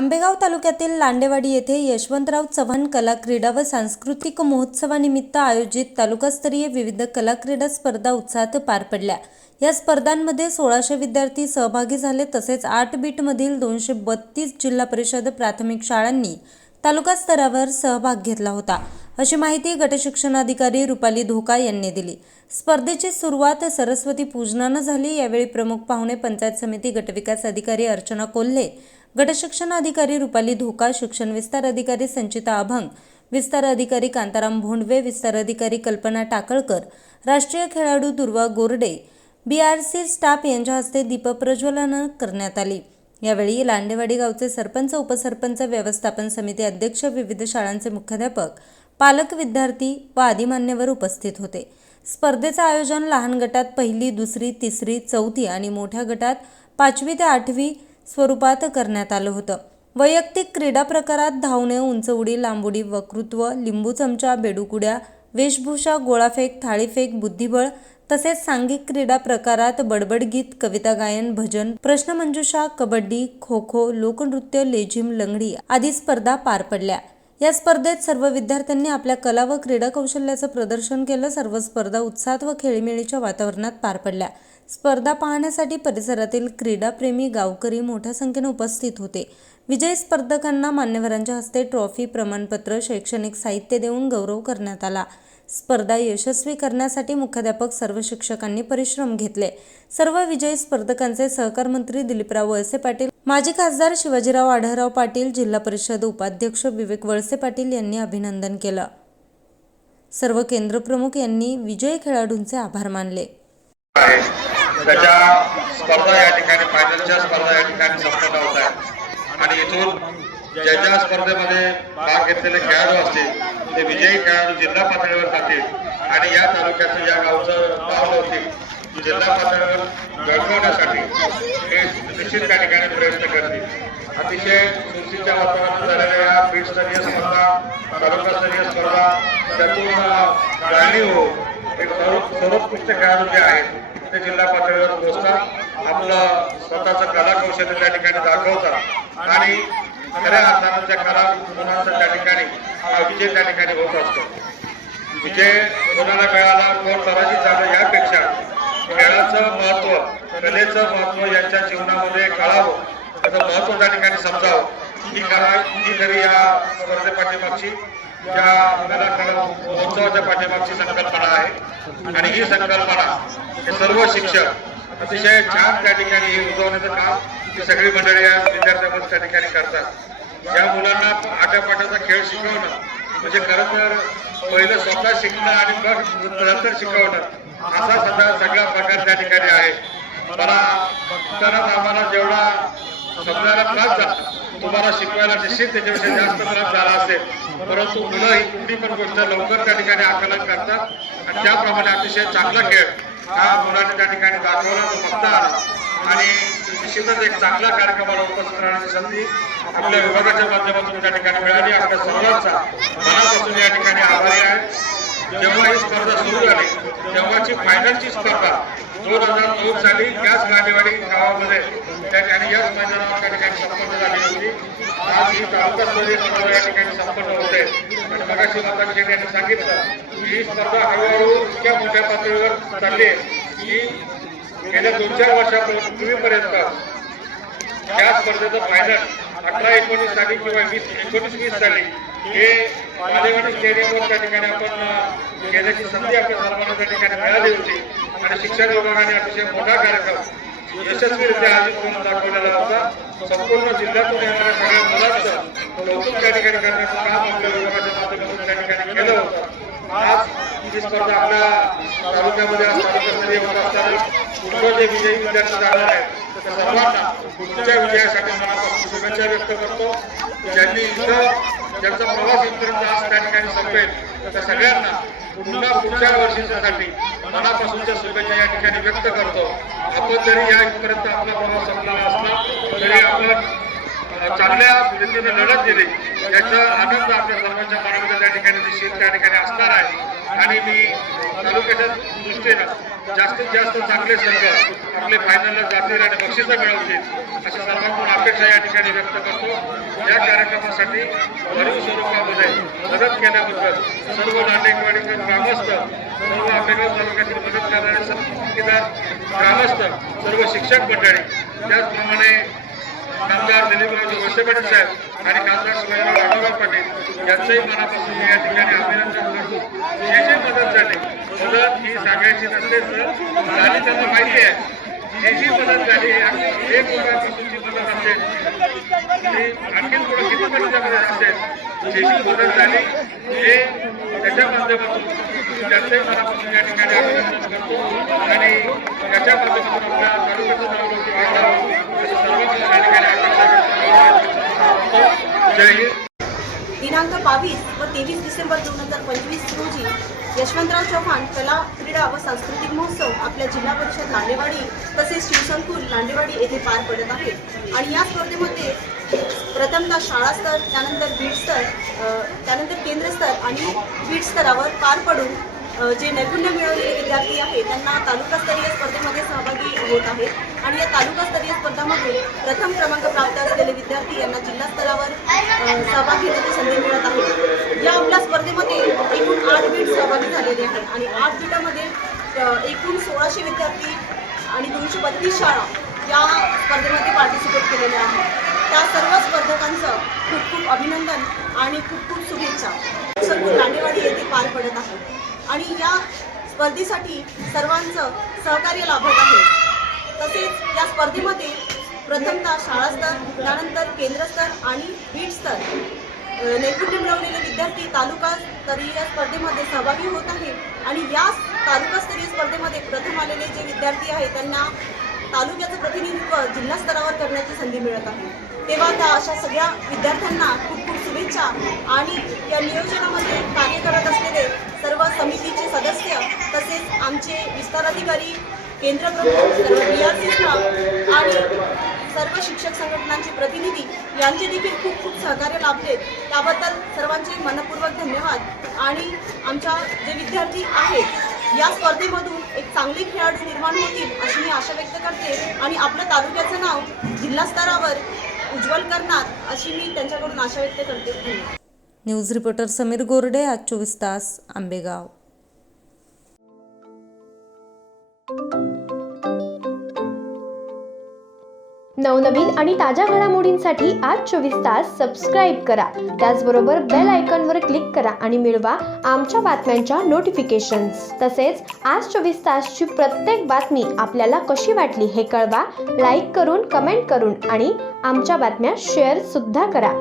आंबेगाव तालुक्यातील लांडेवाडी येथे यशवंतराव चव्हाण कला क्रीडा व सांस्कृतिक महोत्सवानिमित्त आयोजित तालुकास्तरीय विविध कला क्रीडा स्पर्धा उत्साहात पार पडल्या। या स्पर्धांमध्ये 1600 विद्यार्थी सहभागी झाले। तसेच 8 बीटमधील 232 जिल्हा परिषद प्राथमिक शाळांनी तालुका स्तरावर सहभाग घेतला होता, अशी माहिती गटशिक्षणाधिकारी रुपाली धोका यांनी दिली। स्पर्धेची सुरुवात सरस्वती पूजनाने झाली। यावेळी प्रमुख पाहुणे पंचायत समिती गटविकास अधिकारी अर्चना कोल्हे, गटशिक्षणाधिकारी रुपाली धोका, शिक्षण विस्तार अधिकारी संचिता अभंग, विस्तार अधिकारी कांताराम भोंडवे, विस्तार अधिकारी कल्पना टाकळकर, राष्ट्रीय खेळाडू दुर्वा गोरडे, बीआरसी स्टाफ यांच्या हस्ते दीपप्रज्वलन करण्यात आली। यावेळी लांडेवाडी गावचे सरपंच, उपसरपंच, व्यवस्थापन समिती अध्यक्ष, विविध शाळांचे मुख्याध्यापक, पालक, विद्यार्थी व आदी मान्यवर उपस्थित होते। स्पर्धेचे आयोजन लहान गटात 1ली, 2री, 3री, 4थी आणि मोठ्या गटात 5वी ते 8वी स्वरूपात करण्यात आलं होतं। वैयक्तिक क्रीडा प्रकारात धावणे, उंच उडी, लांब उडी, वक्तृत्व, लिंबू चमचा, बेडूकुड्या, वेशभूषा, गोळाफेक, थाळीफेक, बुद्धिबळ तसेच सांघिक क्रीडा प्रकारात बडबड गीत, कविता गायन, भजन, प्रश्नमंजुषा, कबड्डी, खो खो, लोकनृत्य, लेझिम, लंगडी आदी स्पर्धा पार पडल्या। या स्पर्धेत सर्व विद्यार्थ्यांनी आपल्या कला व क्रीडा कौशल्याचं प्रदर्शन केलं। सर्व स्पर्धा उत्साहात व खेळीमेळीच्या वातावरणात पार पडल्या। स्पर्धा पाहण्यासाठी परिसरातील क्रीडाप्रेमी गावकरी मोठ्या संख्येने उपस्थित होते। विजयी स्पर्धकांना मान्यवरांच्या हस्ते ट्रॉफी, प्रमाणपत्र, शैक्षणिक साहित्य देऊन गौरव करण्यात आला। स्पर्धा यशस्वी करण्यासाठी मुख्याध्यापक, सर्व शिक्षकांनी परिश्रम घेतले। सर्व विजयी स्पर्धकांचे सहकार मंत्री दिलीपराव वळसे पाटील, माजी खासदार शिवाजीराव आढळराव पाटील, जिल्हा परिषद उपाध्यक्ष विवेक वळसे पाटील यांनी अभिनंदन केलं। सर्व केंद्र प्रमुख यांनी विजयी खेळाडूंचे आभार मानले। त्याच्या स्पर्धा या ठिकाणी फायनलच्या स्पर्धा या ठिकाणी संपन्न होत आहेत आणि इथून ज्या स्पर्धेमध्ये भाग घेतलेले खेळाडू असतील ते विजयी खेळाडू जिल्हा पातळीवर जातील आणि या तालुक्याचं या गावचं नाव होतील जिल्हा पातळीवर घडवण्यासाठी हे निश्चित त्या ठिकाणी प्रयत्न करतील। अतिशय सुरक्षितच्या वातावरणात झालेल्या या बीटस्तरीय स्पर्धा, तालुकास्तरीय स्पर्धा त्यातून जाणीव एक सर्वोत्कृष्ट खेळाडू जे आहेत ते जिल्हा पातळीवर पोहोचतात, आपलं स्वतःचं कला कौशल्य त्या ठिकाणी दाखवतात आणि खऱ्या अर्थानं त्या कला गुणांचा त्या ठिकाणी हा विजय त्या ठिकाणी होत असतो। विजय कोणाला मिळाला, कोण पराजित झालं यापेक्षा खेळाचं महत्त्व, कलेचं महत्त्व यांच्या जीवनामध्ये कळावं, त्याचं महत्त्व त्या ठिकाणी समजावं ही खरी या स्पर्धेपाठीमागची या कला महोत्सवाच्या पाठीमागची संकल्पना आहे आणि ही संकल्पना हे सर्व शिक्षक अतिशय छान त्या ठिकाणी उजवण्याचं काम ही सगळी मंडळी या विद्यार्थ्यांमध्ये त्या ठिकाणी करतात। या मुलांना आट्यापाट्याचा खेळ शिकवणं म्हणजे खरं तर पहिलं स्वतः शिकणं आणि मग नंतर शिकवणं असा सगळा प्रकार त्या ठिकाणी आहे। मला बघतानाच आम्हाला जेवढा समजायला त्रास झाला, तुम्हाला शिकवायला निश्चित त्याच्याविषयी जास्त त्रास झाला असेल, परंतु मुलं ही कुठली पण गोष्ट लवकर त्या ठिकाणी आकलन करतात आणि त्याप्रमाणे अतिशय चांगला खेळ हा मुलांनी त्या ठिकाणी दाखवला, तो बघता आला आणि निश्चितच एक चांगला कार्यक्रमाला उपस्थित राहण्याची संधी आपल्या विभागाच्या माध्यमातून त्या ठिकाणी मिळाली। आपल्या सर्वांचा मनापासून या ठिकाणी आभारी आहे। जेव्हा ही स्पर्धा सुरू झाली तेव्हाची फायनलची स्पर्धा 2009 साली याच लांडेवाडी गावामध्ये त्या ठिकाणी याच मैदानावर त्या ठिकाणी संपन्न झाली होती। आज ही तालुकास्तरीय स्पर्धा या ठिकाणी संपन्न होते आणि मगाशी माता शेठ यांनी सांगितलं की ही स्पर्धा हळूहळू इतक्या मोठ्या पातळीवर चालली की गेल्या 2-4 वर्षापूर्वीपर्यंत या स्पर्धेचं फायनल 18-19 साली किंवा 19-20 साली हे लांडेवाडी स्टेडियमवर त्या ठिकाणी आपण घेण्याची संधी आपल्या सर्वांना त्या ठिकाणी मिळाली होती आणि शिक्षण विभागाने अतिशय मोठा कार्यक्रम यशस्वीरित्या आयोजित करून दाखवलेला होता। संपूर्ण जिल्ह्यातून येणाऱ्या सगळ्या मुलांचं कौतुक त्या ठिकाणी करण्याचं काम आपल्या विभागाच्या माध्यमातून त्या ठिकाणी केलं होतं। आज ही स्पर्धा आपल्या तालुक्यामध्ये तालुकास्तरीय होत असताना पुढे जे विजयी विद्यार्थी जाणार आहेत त्या सर्वांना पुढच्या विजयासाठी मनापासून शुभेच्छा व्यक्त करतो। ज्यांनी ज्यांचा प्रवास इथपर्यंत आज त्या ठिकाणी संपेल त्या सगळ्यांना पुढच्या वर्षीसाठी मनापासूनच्या शुभेच्छा या ठिकाणी व्यक्त करतो। आपण जरी या इथपर्यंत आपला प्रवास संपला असला तरी आपण चांगल्या रीतीने लढत दिली याचा आनंद आपल्या सर्वांच्या मनामध्ये त्या ठिकाणी निश्चित त्या ठिकाणी असणार आहे आणि मी तालुक्याच्या दृष्टीनं जास्तीत जास्त चांगले संघ आपले फायनलला जातील आणि बक्षिसं मिळवतील अशा सर्वांकडून अपेक्षा या ठिकाणी व्यक्त करतो. या कार्यक्रमासाठी भरीव स्वरूपामध्ये मदत केल्याबद्दल सर्व नांदेडवाडीकर ग्रामस्थ, सर्व आंबेगाव तालुक्यातील मदत करणारे सर्व ग्रामस्थ, सर्व शिक्षक मंडळी, त्याचप्रमाणे आमदार दिलीपराव वळसे पाटील साहेब आणि खासदार शिवाजीराव राघवराव पाटील यांचंही मनापासून या ठिकाणी अभिनंदन करतो. जे मदत झाली, मदत ही सांगायची नसतेच झाली, त्यांना माहिती आहे. जी मदत झाली अगदी 1 रुपयापासूनची मदत असेल, ती आणखीन थोडं किती मदत असेल, जी मदत झाली हे त्याच्या माध्यमातून त्यांचंही मनापासून या ठिकाणी अभिनंदन करतो आणि याच्या माध्यमातून आपल्या तालुक्याचं नाव लवकर वाढावं असं सर्वांना या ठिकाणी अपेक्षा करतो. जय हिंद. दिनांक 22 व 23 डिसेंबर 2025 रोजी यशवंतराव चव्हाण कला क्रीडा व सांस्कृतिक महोत्सव आपल्या जिल्हा परिषद लांडेवाडी तसेच शिवसंकुल लांडेवाडी येथे पार पडत आहे. आणि या स्पर्धेमध्ये प्रथमतः शाळा स्तर, त्यानंतर बीड स्तर, त्यानंतर केंद्र स्तर आणि बीड स्तरावर पार पडून जे नैपुण्य मिळवलेले विद्यार्थी आहेत त्यांना तालुकास्तरीय स्पर्धेमध्ये सहभागी होत आहेत. आणि या तालुकास्तरीय स्पर्धामध्ये प्रथम क्रमांक प्राप्त असलेले विद्यार्थी यांना जिल्हा स्तरावर सहभाग घेण्याची संधी मिळत आहे. या आपल्या स्पर्धेमध्ये एकूण 8 बीट सहभागी झालेले आहेत आणि 8 बीटामध्ये एकूण 1600 विद्यार्थी आणि 232 शाळा या स्पर्धेमध्ये पार्टिसिपेट केलेले आहेत. त्या सर्व स्पर्धकांचं खूप खूप अभिनंदन आणि खूप खूप शुभेच्छा. संकुल लांडेवाडी येथे पार पडत आहे आणि या स्पर्धेसाठी सर्वांचं सहकार्य लाभत आहे. तसेच या स्पर्धेमध्ये प्रथमतः शाळा स्तर, त्यानंतर केंद्र स्तर आणि बीड स्तर नैपुण्य मिळवलेले विद्यार्थी तालुकास्तरीय स्पर्धेमध्ये सहभागी होत आहे. आणि या तालुकास्तरीय स्पर्धेमध्ये प्रथम आलेले जे विद्यार्थी आहेत त्यांना तालुक्याचं प्रतिनिधित्व जिल्हा स्तरावर करण्याची संधी मिळत आहे. तेव्हा त्या अशा सगळ्या विद्यार्थ्यांना खूप खूप शुभेच्छा. आणि या नियोजनामध्ये कार्य करत असलेले सर्व समितीचे सदस्य तसेच आमचे विस्तार अधिकारी, केंद्र प्रमुख, सर्व BRC स्टाफ आणि सर्व शिक्षक संघटनांचे प्रतिनिधी यांचे देखील खूप खूप सहकार्य लाभले. त्याबद्दल सर्वांचे मनपूर्वक धन्यवाद. आणि आमच्या जे विद्यार्थी आहेत या स्पर्धेमधून एक चांगले खेळाडू निर्माण होतील अशी मी आशा व्यक्त करते आणि आपल्या तालुक्याचं नाव जिल्हा स्तरावर उज्ज्वल करणार अशी मी त्यांच्याकडून आशा व्यक्त करते. धन्यवाद. न्यूज रिपोर्टर समीर गोरडे, आज 24 तास, आंबेगाव. नवनवीन आणि ताज्या घडामोडींसाठी आज 24 तास सबस्क्राईब करा. त्याचबरोबर बेल आयकॉनवर क्लिक करा आणि मिळवा आमच्या बातम्यांच्या नोटिफिकेशन्स. तसेच आज 24 तासची प्रत्येक बातमी आपल्याला कशी वाटली हे कळवा. लाईक करून, कमेंट करून आणि आमच्या बातम्या शेअर सुद्धा करा.